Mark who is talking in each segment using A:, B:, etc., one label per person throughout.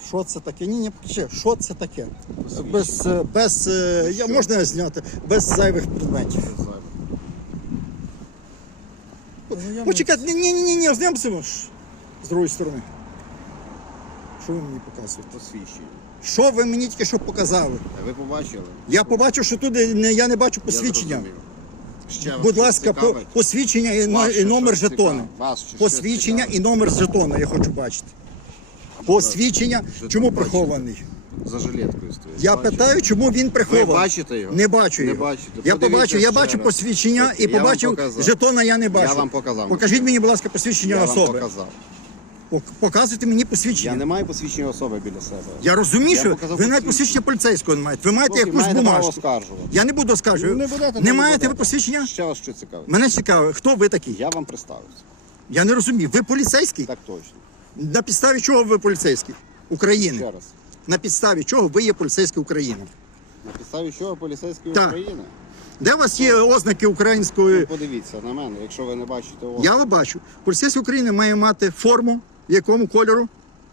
A: Що це таке? Ні, покажи, що це таке? Можна зняти, без зайвих предметів. Почекайте, ні, знімемо з другої сторони. Що ви мені показуєте?
B: Посвідчення.
A: Що ви мені тільки що показали?
B: Ви побачили?
A: Я побачив, що тут я не бачу посвідчення. Будь ласка, посвідчення і номер жетона. Посвідчення і номер жетона я хочу бачити. Посвідчення, чому прихований?
B: За жилеткою стоїть.
A: Я питаю, чому він прихований.
B: Ви бачите його?
A: Не бачу його.
B: Не бачите.
A: Я бачу посвідчення і побачив жетона, я не бачу.
B: Я вам показав.
A: Покажіть мені, будь ласка, посвідчення особи.
B: Я вам показав.
A: Показуйте мені посвідчення.
B: Я не маю посвідчення особи біля себе.
A: Я розумію, що ви навіть посвідчення поліцейського не маєте. Ви маєте якусь бумажку.
B: Я
A: не буду оскаржувати. Не маєте ви посвідчення?
B: Ще вас що цікавить?
A: Мене цікаво, хто ви такий?
B: Я вам представився.
A: Я не розумію. Ви поліцейський?
B: Так точно.
A: На підставі чого ви поліцейський? України.
B: Ще раз.
A: На підставі чого ви є поліцейський України?
B: На підставі чого поліцейської
A: Так.
B: України?
A: Де у вас є ознаки української?
B: Ну, подивіться на мене, якщо ви не бачите ознаки.
A: Я бачу. Поліцейський України має мати форму в якому кольору?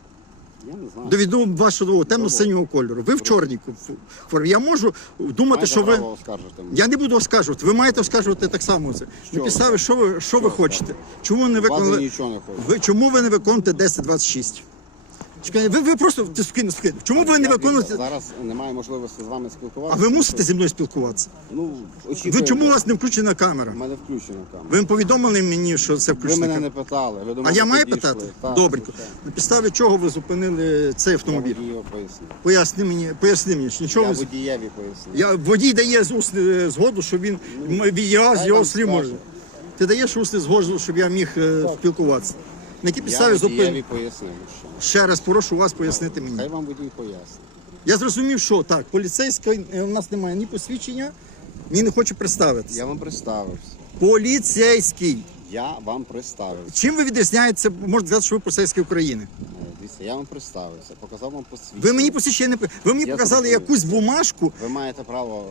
B: Я не знаю.
A: Доведу вашого темно-синього кольору. Ви в чорній формі. Я можу думати,
B: Маєте
A: що ви...
B: право оскаржити мене.
A: Я не буду оскаржувати. Ви маєте оскаржувати так само це. На підставі, що ви хочете? Чому не
B: Бази
A: виконали?
B: нічого не хочу.
A: Чому ви не виконуєте 1026? Чекайте, ви просто спокійно. Чому ви не виконуєте?
B: Зараз немає можливості з вами
A: А
B: спілкуватися.
A: ви мусите зі мною спілкуватися?
B: Ну,
A: Ви
B: очікуємо.
A: чому у вас не включена камера?
B: У мене включена камера.
A: Ви повідомили мені, що це
B: Ви
A: включена
B: мене
A: камера?
B: не питали. Ви до
A: А
B: мене
A: я маю
B: підійшли.
A: питати?
B: Так,
A: Добренько.
B: звичайно.
A: На підставі чого ви зупинили цей автомобіль?
B: Я водію поясню.
A: Поясни мені, нічого
B: Я
A: ви...
B: водієві поясню.
A: Водій дає згоду, що він... Я з
B: Хай
A: його
B: вам
A: слів
B: скаже.
A: можу. Ти даєш усну згоду, щоб я міг спілкуватися? На якій
B: Я
A: підставі
B: водієві
A: зупинили?
B: пояснив.
A: Ще раз прошу вас пояснити
B: Хай
A: мені.
B: вам водій пояснить.
A: Я зрозумів, що так, поліцейський, у нас немає ні посвідчення, ні не хоче представитися.
B: Я вам представився.
A: Поліцейський.
B: Я вам представився.
A: Чим ви відрізняєтеся, можна сказати, що ви поліцейський України?
B: Дивіться, я вам представився, показав вам посвідчення.
A: Ви мені посвідчення не... Ви мені
B: Я
A: показали
B: зрозумів.
A: якусь бумажку.
B: Ви маєте право...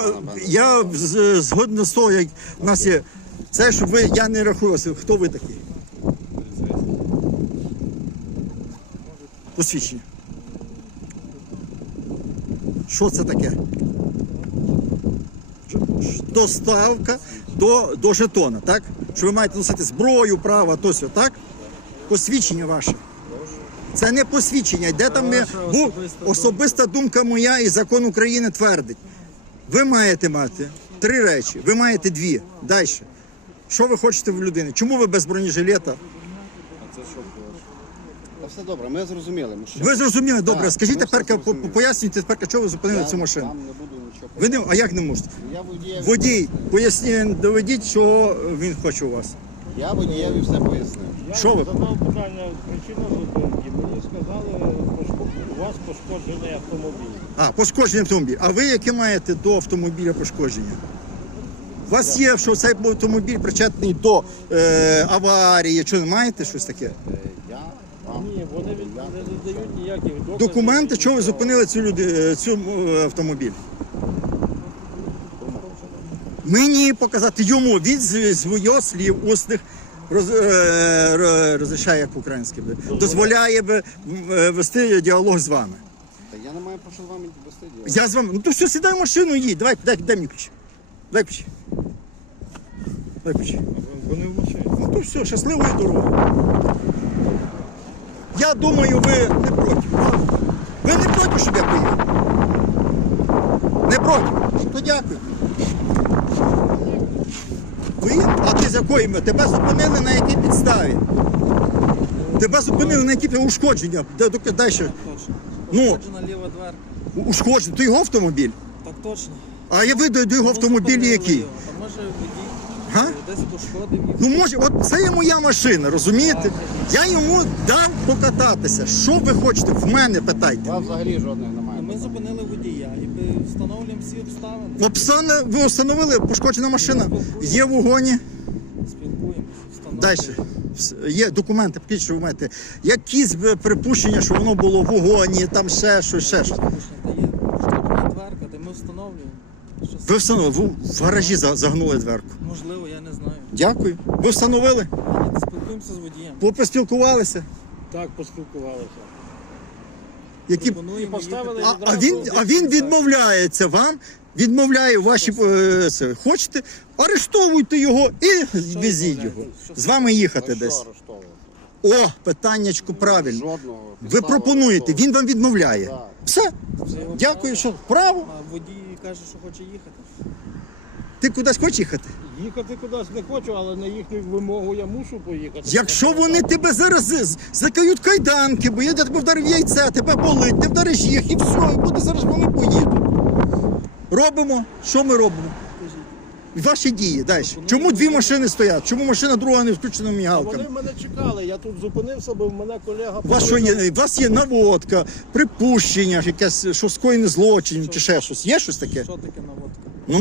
A: Я згоден з того, як у нас є це, щоб ви, я не рахувався. Хто ви такий? Посвідчення. Що це таке? Доставка до жетона, так? Що ви маєте носити зброю, право, то сьо, так? Посвідчення ваше. Це не посвідчення. Де там особиста думка моя і закон України твердить. Ви маєте мати 3 речі, ви маєте 2. Далі. Що ви хочете в людини? Чому ви без бронежилета?
B: Це що було? Та все добре, ми зрозуміли.
A: Ви зрозуміли, добре.
B: Так,
A: Скажіть
B: ми
A: тепер,
B: все зрозуміли.
A: пояснюйте тепер, чого ви зупинили цю машину.
B: Я вам не буду нічого
A: Ви не, а як не можете?
B: Я водієві...
A: Водій, поясніть, доведіть, що він хоче у вас.
B: Я водієві все пояснив.
A: Що ви?
C: Я задав питання причину зупинки. Мені сказали, у вас пошкоджений автомобіль.
A: Пошкоджений автомобіль. А ви яке маєте до автомобіля пошкодження? У вас є, що цей автомобіль причетний до аварії, що не маєте щось таке?
B: Я вам...
C: Ні, вони не дають ніяких доказів.
A: Документи, чого ви зупинили цю автомобіль? Мені показати йому, він з його слів усних розрішає, як по-українськи, дозволяє вести діалог з вами.
B: Та я не маю про що з вами вести діло.
A: Я з вами, ну то все, сідай в машину і їдь, дай мені ключі. Дай ключі. Дай ключі.
C: Вони в машині.
A: Ну то все, щасливої дороги. Я думаю, ви не проти. Ви не проти, щоб я поїхав? Не проти. То дякую. Ви? А ти з якої? Тебе зупинили на якій підставі? Тебе зупинили на які ушкодження? Дай ще. Ну,
D: Ушкоджена ліва дверка.
A: ушкодження. То його автомобіль?
D: Так точно.
A: А я видаю до його автомобілі який?
D: А може водій
A: Га?
D: десь пошкодив їх.
A: Ну може, от це є моя машина, розумієте? Я йому дам покататися. Що ви хочете? В мене
B: У
A: питайте.
B: вас взагалі жодних немає.
D: Ми зупинили водія і ми встановлюємо всі обставини.
A: Ви встановили пошкоджена машина? Є в угоні?
D: Спілкуємося, встановлюємо.
A: Далі. Є документи, покажіть, що ви маєте. Якісь припущення, що воно було в угоні, там ще щось.
D: Та є ушкоджена дверка, де ми встановлюємо. Що
A: Ви встановили, ви в гаражі загнули дверку.
D: можливо, я не знаю.
A: Дякую. Ви встановили?
D: Ні, спілкуємося з водієм.
A: Поспілкувалися?
C: Так, поспілкувалися.
A: Ну, які
D: Пропонуємо
C: поставили
D: їхати.
A: А він відмовляється вам, відмовляє ваші хочете, арештовуйте його і везіть його. З вами їхати
B: Що
A: десь.
B: арештовувати?
A: О, питаннячко правильно.
B: Жодного.
A: Ви
B: підстави
A: пропонуєте,
B: арештовувати.
A: він вам відмовляє.
B: Так.
A: Все.
D: Це його
A: Дякую,
D: право.
A: що право.
D: А водій каже, що хоче їхати.
A: Ти кудись хочеш їхати?
C: Їхати кудись не хочу, але на їхню вимогу я мушу поїхати.
A: Якщо вони тебе зараз закають кайданки, бо я тебе вдарив яйце, тебе болить, ти вдариш їх і все, і буде зараз вони поїдуть. Робимо. Що ми робимо? Ваші дії далі. Чому дві машини стоять? Чому машина друга не включена
C: А вони
A: мігалками?
C: в мене чекали, я тут зупинився, бо в мене колега...
A: У вас що є? У вас є наводка, припущення, якесь, що скоєний злочин чи ще щось. Є щось таке?
D: Що таке наводка?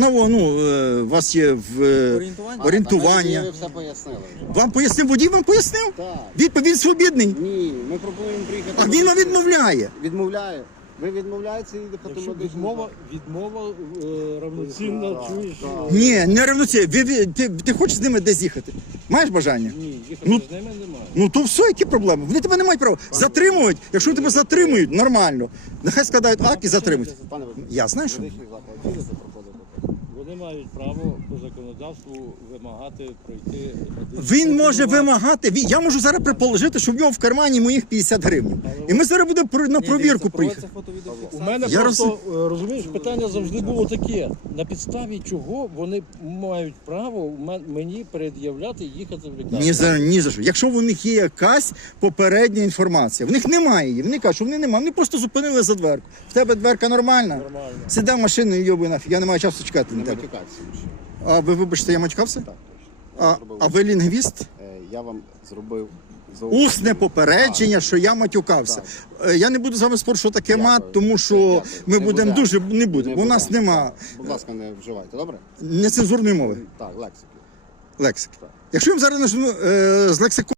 A: У вас є
D: Орієнтування?
A: орієнтування.
B: Ви все пояснили.
A: Вам пояснив водій, вам пояснив?
B: Так.
A: Відповідь свобідний.
B: Ні, ми пропонуємо приїхати.
A: А він вам відмовляє.
B: Відмовляє. Ви відмовляєтеся і їхати
C: Якщо
B: медичну.
C: відмова равноцінна,
B: Так,
C: чуєш?
B: так.
A: Ні, не революція. Ти хочеш з ними десь їхати? Маєш бажання?
C: Ні, їхати
A: Ну,
C: з ними немає.
A: Ну то все, які проблеми? Вони тебе не мають права. Затримують. Якщо тебе затримують, нормально. Нехай складають акт і затримують.
B: Пане Вадим,
A: Я знаю, що.
B: медичний заклад їдете проходити?
C: Вони мають право по законодавству вимагати пройти...
A: Він може вимагати. Я можу зараз предположити, що в нього в кармані моїх 50 гривень. І ми зараз будемо на провірку приїхати.
D: Це фото-відеофіксація.
C: У мене
A: Я
C: просто, розумієш, питання завжди було таке. На підставі чого вони мають право мені пред'являти і їхати в лікарню?
A: Ні за що. Якщо в них є якась попередня інформація, в них немає її. Вони кажуть, що вони немає. Вони просто зупинили за дверку. В тебе дверка нормальна?
C: Нормально.
A: Сідай в машину і йоби нафіг. Я не маю часу чекати на
B: Не
A: тебе.
B: матюкатися ще.
A: А ви вибачте, я матюкався?
B: Так, точно.
A: А ви лінгвіст?
B: Я вам зробив
A: Усне попередження, що я матюкався. Я не буду з вами спорити, що таке
B: Дякую.
A: мат, тому що
B: Дякую.
A: ми
B: Не
A: будемо
B: будемо.
A: дуже не будемо. У нас
B: будемо.
A: нема
B: Будь ласка, не вживайте, добре?
A: нецензурної мови.
B: Так, лексики.
A: Лексики. Якщо я вам зараз нажму з лексикону